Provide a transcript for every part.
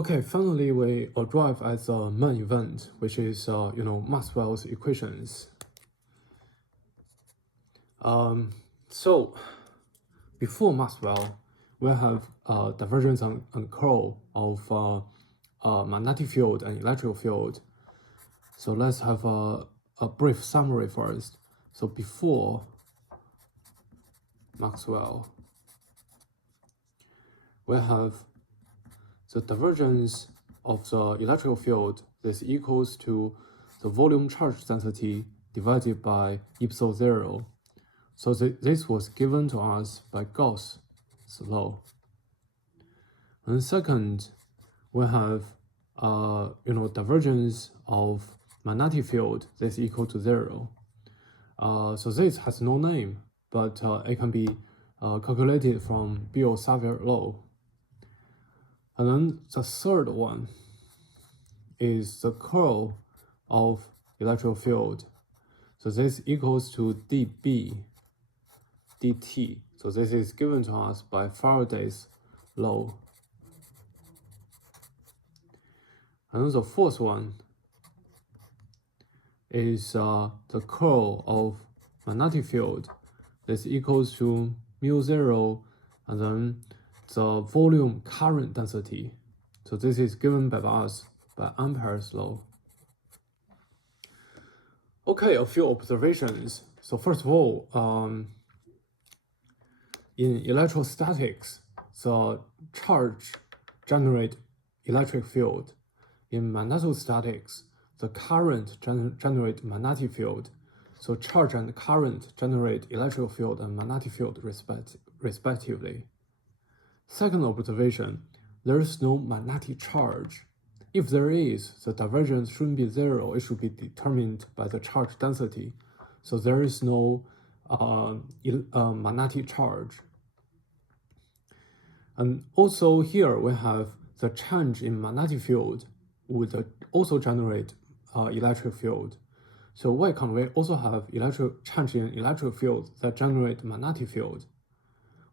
Okay, finally we arrive at the main event, which is Maxwell's equations. So before Maxwell, we have divergence and curl of magnetic field and electric field. So let's have a brief summary first. So before Maxwell, we have the divergence of the electrical field. This equals to the volume charge density divided by epsilon zero. So this was given to us by Gauss's law. And second, we have divergence of magnetic field. This equal to zero. So this has no name, but it can be calculated from Biot-Savart law. And then the third one is the curl of electric field. So this equals to dB dt. So this is given to us by Faraday's law. And then the fourth one is the curl of magnetic field. This equals to mu zero, and then the volume current density. So this is given by us by Ampere's law. Okay, a few observations. So first of all, in electrostatics, the charge generate electric field. In magnetostatics, the current generate magnetic field. So charge and current generate electric field and magnetic field respectively. Second observation, there is no magnetic charge. If there is, the divergence shouldn't be zero. It should be determined by the charge density. So there is no magnetic charge. And also here we have the change in magnetic field would also generate electric field. So why can't we also have change in electric field that generate magnetic field?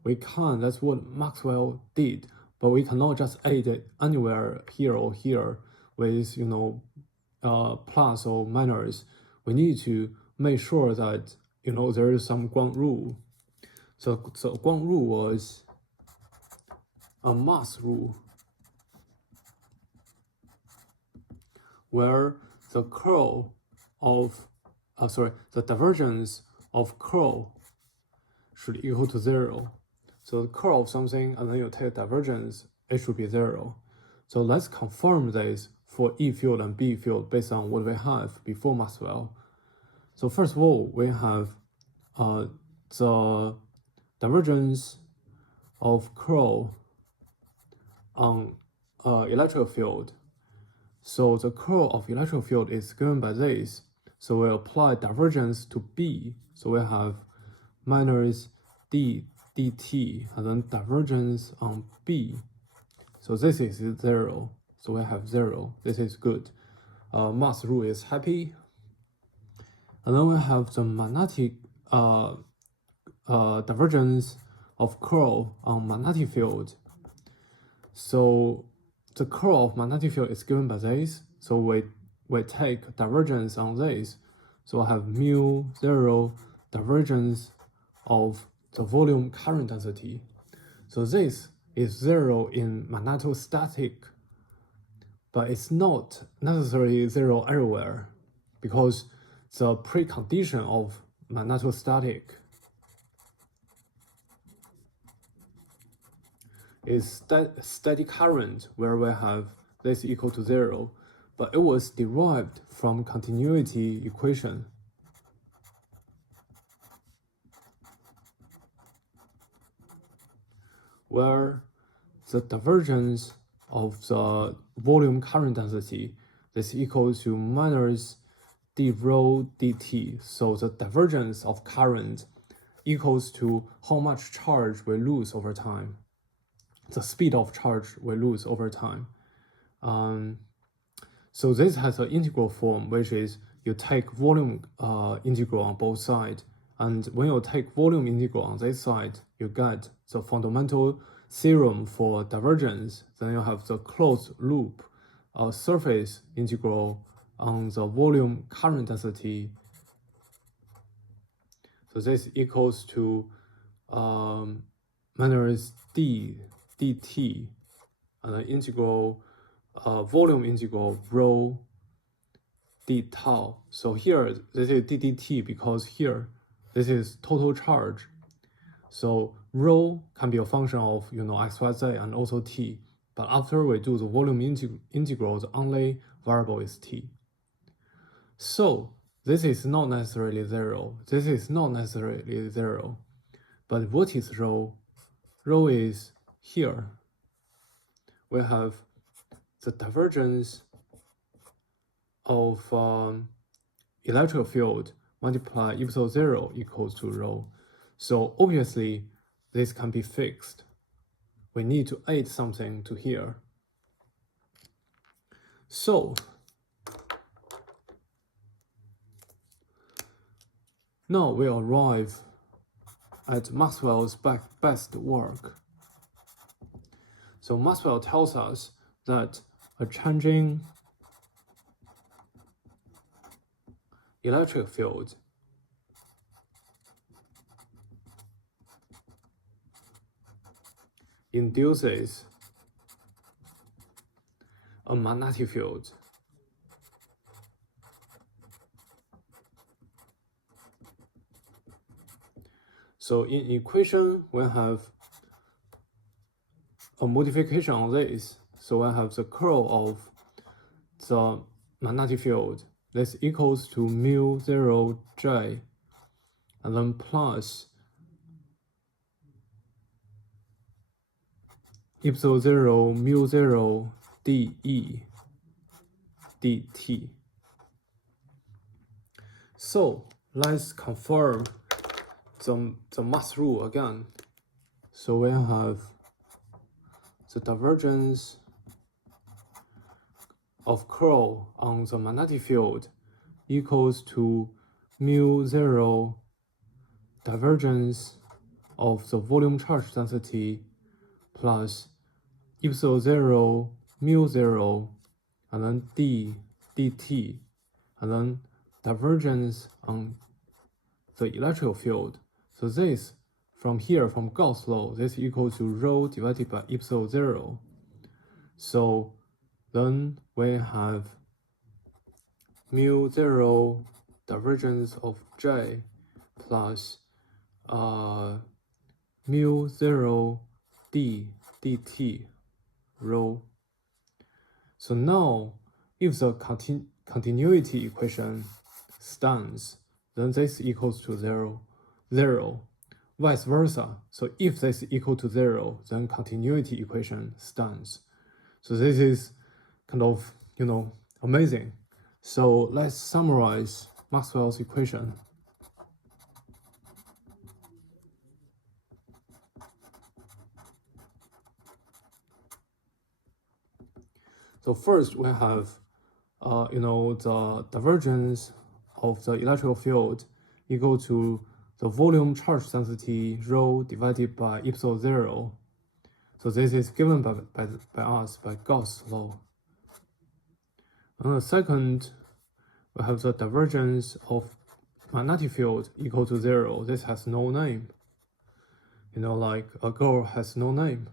We can, that's what Maxwell did, but we cannot just add it anywhere here or here with plus or minus. We need to make sure that there is some ground rule. So the ground rule was a mass rule, where the curl of the divergence of curl should equal to zero. So the curl of something, and then you take divergence, it should be zero. So let's confirm this for E field and B field based on what we have before Maxwell. So first of all, we have the divergence of curl on electric field. So the curl of electric field is given by this. So we apply divergence to B. So we have minus d dt, and then divergence on B. So this is zero. So we have zero. This is good. Mass rule is happy. And then we have the magnetic divergence of curl on magnetic field. So the curl of magnetic field is given by this. So we take divergence on this. So I have mu zero divergence of the volume current density. So this is zero in magnetostatic, but it's not necessarily zero everywhere, because the precondition of magnetostatic is steady current, where we have this equal to zero, but it was derived from continuity equation. Where the divergence of the volume current density is equal to minus d rho dt. So the divergence of current equals to how much charge we lose over time. The speed of charge we lose over time. So this has an integral form, which is you take volume integral on both sides. And when you take volume integral on this side, you get the fundamental theorem for divergence, then you have the closed loop surface integral on the volume current density. So this equals to minus d dt, and the integral volume integral rho d tau. So here this is d dt because here this is total charge. So rho can be a function of x, y, z, and also t. But after we do the volume integral, the only variable is t. So this is not necessarily zero. This is not necessarily zero. But what is rho? Rho is here. We have the divergence of electric field multiply epsilon 0 equals to rho. So obviously this can be fixed. We need to add something to here. So now we arrive at Maxwell's best work. So Maxwell tells us that a changing electric field induces a magnetic field. So in equation, we have a modification on this. So I have the curl of the magnetic field. This equals to mu 0 j, and then plus epsilon 0 mu 0 dE dt. So let's confirm the mass rule again. So we have the divergence of curl on the magnetic field equals to mu 0 divergence of the volume charge density plus epsilon 0 mu 0 and then d dt, and then divergence on the electric field. So this from here, from Gauss law, this equals to rho divided by epsilon 0. So then we have mu 0 divergence of j plus mu 0 d dt rho. So now if the continuity equation stands, then this equals to 0, 0, vice versa. So if this is equal to 0, then continuity equation stands. So this is kind of, amazing. So let's summarize Maxwell's equation. So first we have, the divergence of the electrical field equal to the volume charge density rho divided by epsilon 0. So this is given by us by Gauss law. And the second, we have the divergence of magnetic field equal to 0. This has no name. Like a girl has no name.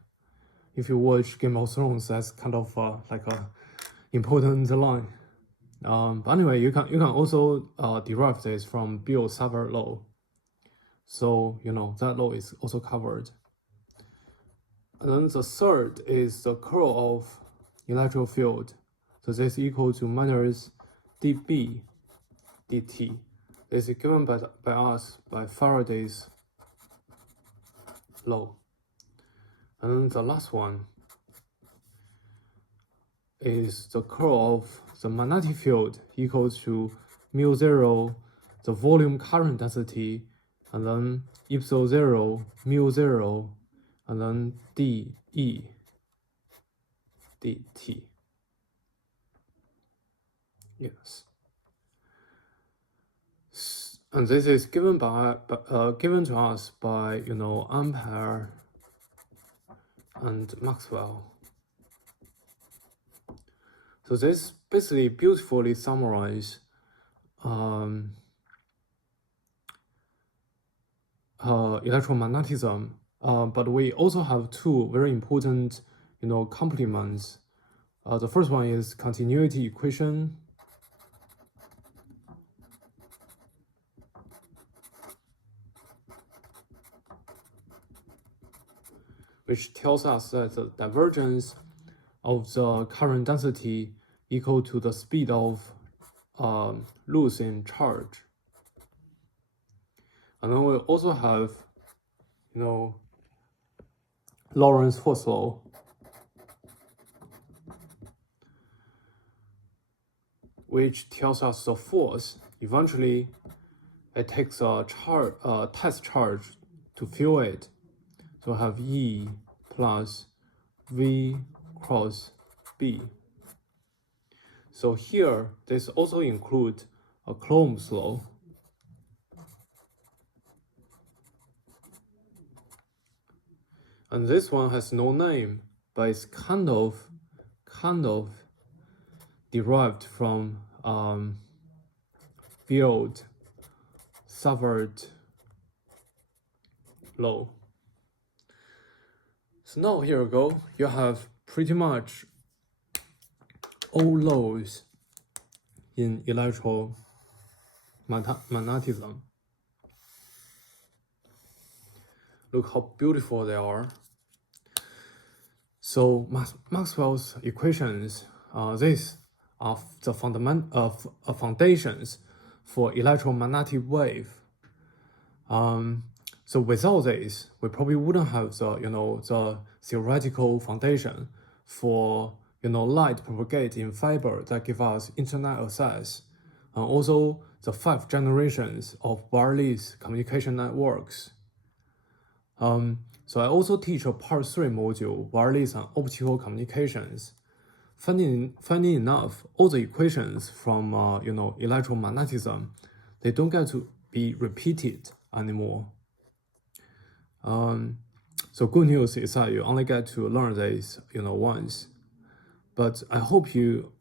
If you watch Game of Thrones, that's kind of like a important line. But anyway, you can also derive this from Biot-Savart law. So that law is also covered. And then the third is the curl of electric field. So this is equal to minus dB dt. This is given by us by Faraday's law. And then the last one is the curl of the magnetic field equals to mu 0, the volume current density, and then epsilon 0, mu 0, and then dE dt. Yes. And this is given to us by Ampere and Maxwell. So this basically beautifully summarizes electromagnetism, but we also have two very important, complements. The first one is continuity equation, which tells us that the divergence of the current density equal to the speed of losing charge. And then we also have, Lorentz force law, which tells us the force eventually it takes a test charge to fuel it. So I have E plus V cross B. So here, this also includes a Coulomb's law. And this one has no name, but it's kind of derived from Field-Savart law. So now here we go. You have pretty much all laws in electromagnetism. Look how beautiful they are. So Maxwell's equations, these are the foundations for electromagnetic wave. So without this, we probably wouldn't have the theoretical foundation for light propagate in fiber that give us internet access, and also the 5 generations of wireless communication networks. So I also teach a part 3 module, wireless and optical communications. Funny enough, all the equations from electromagnetism, they don't get to be repeated anymore. So good news is that you only get to learn this once. But I hope you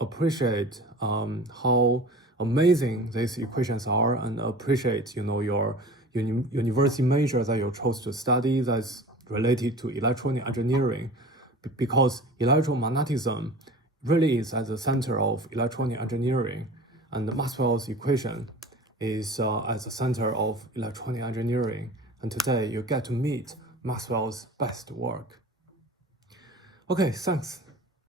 appreciate how amazing these equations are, and appreciate your university major that you chose to study that's related to electronic engineering, because electromagnetism really is at the center of electronic engineering, and Maxwell's equation is at the center of electronic engineering. And today you get to meet Maxwell's best work. Okay, thanks.